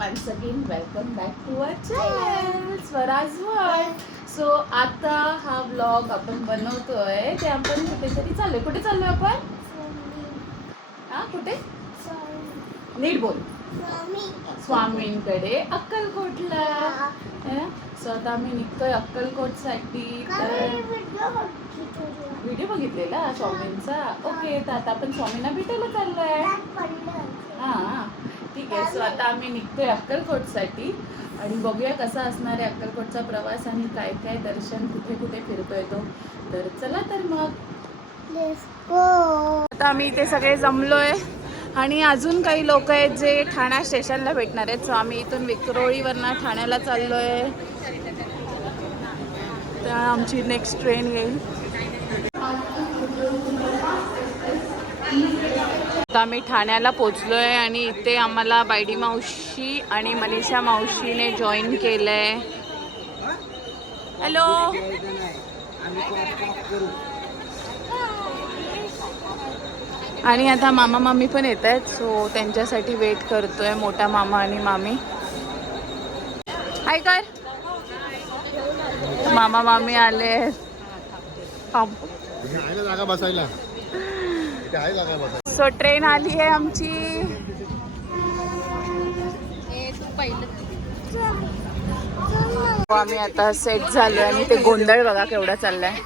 once again welcome back to our channel Swaraj world. So आता हा vlog आपण बनवतोय ते आपण कुठेतरी चाललोय. कुठे चाललोय आपण? हा कुठे? नीट बोल. स्वामींकडे अक्कलकोटला. सो आता आम्ही निघतोय अक्कलकोटसाठी. तर व्हिडिओ बघितलेला स्वामींचा. ओके, तर आता आपण स्वामींना भेटायला चाललोय. हां ठीक आहे. सो आता आम्ही निघतोय अक्कलकोटसाठी आणि बघूया कसा असणार आहे अक्कलकोटचा प्रवास आणि काय काय दर्शन कुठे कुठे फिरतोय तो. तर चला तर मग आता आम्ही इथे सगळे जमलोय आणि अजून काही लोक आहेत जे ठाणा स्टेशनला भेटणार आहेत. सो आम्ही इथून विक्रोळीवरनं ठाण्याला चाललोय. तर आमची नेक्स्ट ट्रेन येईल. आता आम्ही ठाण्याला पोचलोय आणि इथे आम्हाला बायडी मावशी आणि मनीषा मावशीने जॉईन केलंय. हॅलो. आणि आता मामा मामी पण येत आहेत. सो त्यांच्यासाठी वेट करतोय मोठा मामा आणि मामी. हाय कर. मामा मामी आले. जागा बसायला. सो ट्रेन आली आहे आमची. आम्ही आता सेट झालोय आणि ते गोंधळ बघा केवढा चाललाय.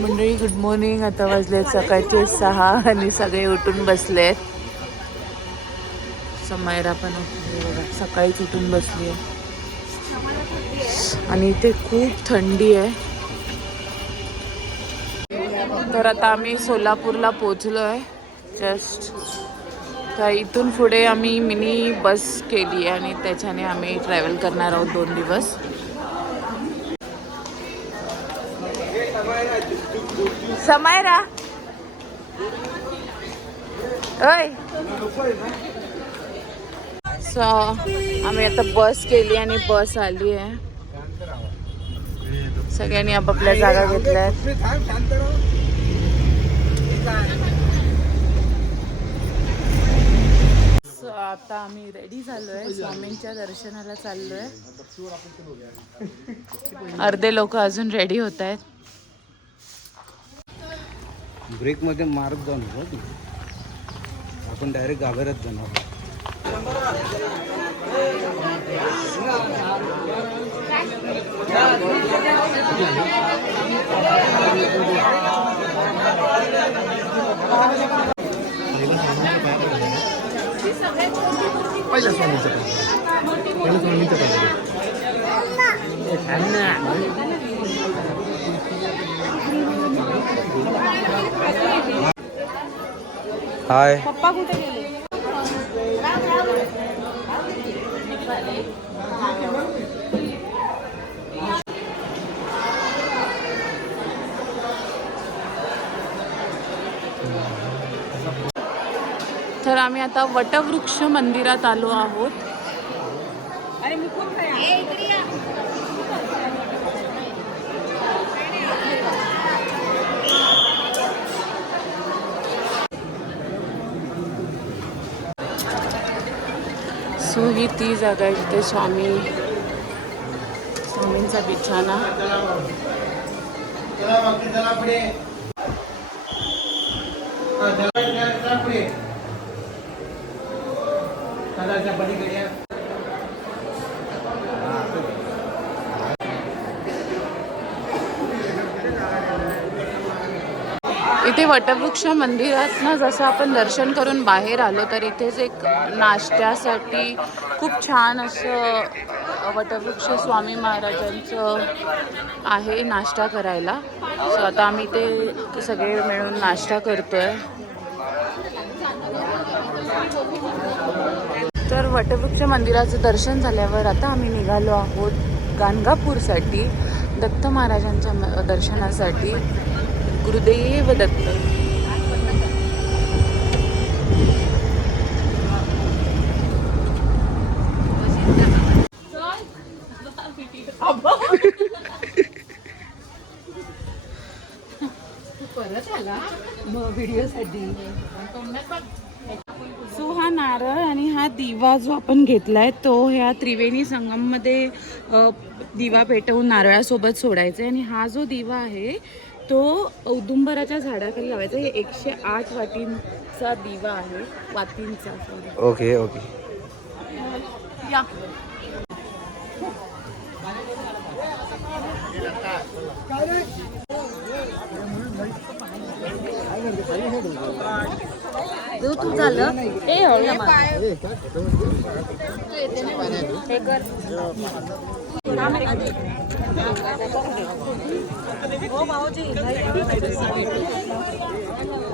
मंडळी गुड मॉर्निंग. आता वाजले सकाळचे 6 आणि सगळे उठून बसलेत. समायरा पण सकाळीच उठून बसली आहे आणि इथे खूप थंडी आहे. तर आता आम्ही सोलापूरला पोचलो आहे जस्ट. तर इथून पुढे आम्ही मिनी बस केली आहे आणि त्याच्याने आम्ही ट्रॅव्हल करणार आहोत 2 दिवस. समायरा ओय. सो आम्ही आता बस केली आणि बस आली आहे. सगळ्यांनी आपापल्या जागा घेतल्यात. सो आता आम्ही रेडी झालोय. स्वामींच्या दर्शनाला चाललोय. अर्धे लोक अजून रेडी होत आहेत. ब्रेक मध्ये मारत जाऊ. आपण डायरेक्ट गाभाऱ्यात जाणार. पहिल्या स्वामींचं हाय. पप्पा कुठे गेले? तर आम्ही आता वटवृक्ष मंदिरात आलो आहोत. सो ही ती जागा आहे जिथे स्वामींचा बिछाना. इथे वटवृक्ष मंदिरात ना जसं आपण दर्शन करून बाहेर आलो तर इथेच एक नाश्त्यासाठी खूप छान असं वटवृक्ष स्वामी महाराजांचं आहे नाश्ता करायला. सो आता आम्ही ते सगळे मिळून नाश्ता करतोय. तर वटवृक्ष मंदिराचं दर्शन झाल्यावर आता आम्ही निघालो आहोत गाणगापूरसाठी दत्त महाराजांच्या दर्शनासाठी. गुरुदेव दत्त. परत आला व्हिडिओसाठी. आधी. सो हा नारळ आणि हा दिवा जो आपण घेतलाय तो ह्या त्रिवेणी संगममध्ये दिवा पेटवून नारळासोबत सोडायचा आहे. आणि हा जो दिवा आहे तो औदुंबराच्या झाडाखाली लावायचा. हे 108 वाटींचा दिवा आहे, वातींचा. Okay okay. या तू झालं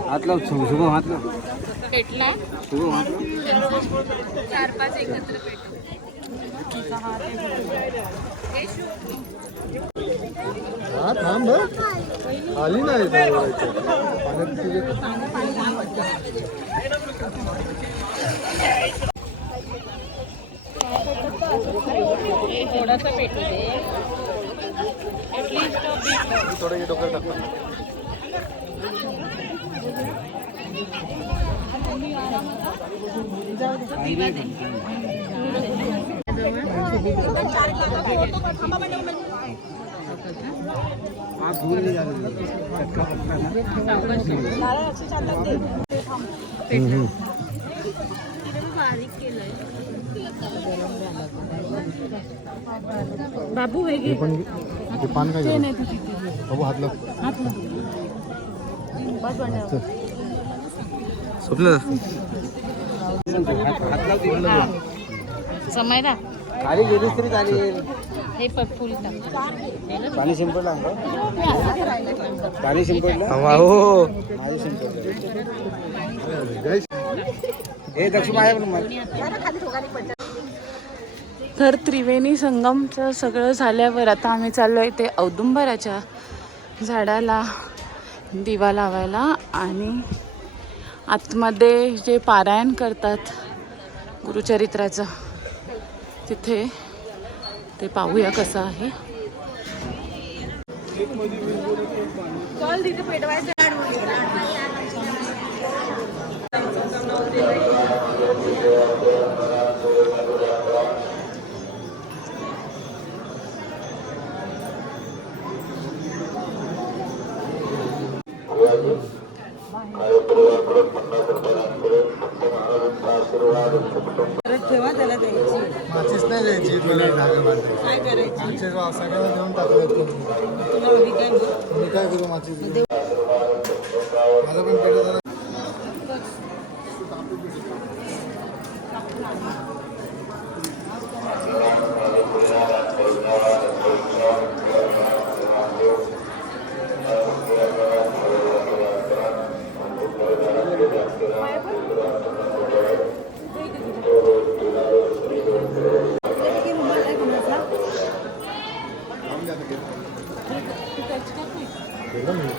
हात लाव शुभम, हात लाव. पेटला शुभम हात लाव. 4-5 एकत्र पेटू. थांब आली नाही थोडासा पेटू दे. थोडं डोक्यात टाकतो. बाबू हे घे. ते पान काय बाबू हात लाव. सुटलं. समयला खाली गेलीस तरी चालेल. हे फुल टाक. पाणी शिंपडला, पाणी शिंपडला. हो माझी शिंपडलं. हे दक्षिण आहे पण. तर त्रिवेणी संगमचं सगळं झाल्यावर आता आम्ही चाललोय ते औदुंबराच्या झाडाला दिवा लावायला. आणि आतमध्ये जे पारायण करतात गुरुचरित्राचं तिथे ते पाहूया कसं आहे. माचीस नाही द्यायची, काय करायची सगळ्यांना देऊन टाकलं. मी काय करू माचीस? माझं पण पेट झालं.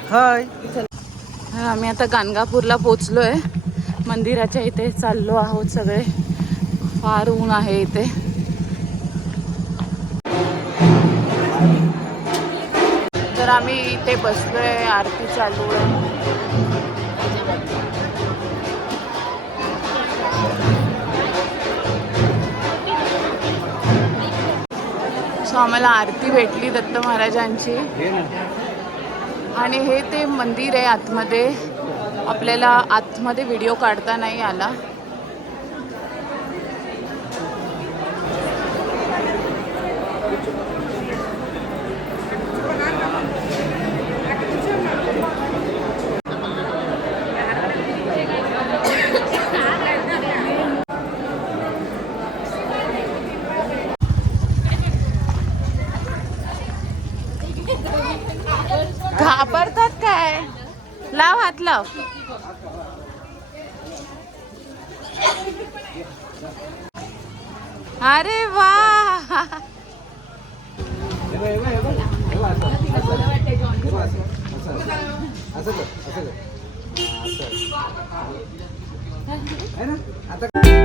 हाय. आम्ही आता गाणगापूरला पोचलोय. मंदिराच्या इथे चाललो आहोत सगळे. फार ऊन आहे इथे. तर आम्ही इथे बसलोय, आरती चालू आहे. सो आम्हाला आरती भेटली दत्त महाराजांची. आणि हे ते मंदिर आहे आतमध्ये. आपल्याला आतमध्ये व्हिडिओ काढता नाही आला. घाबरतात काय? लाव हात लाव. अरे वा. आता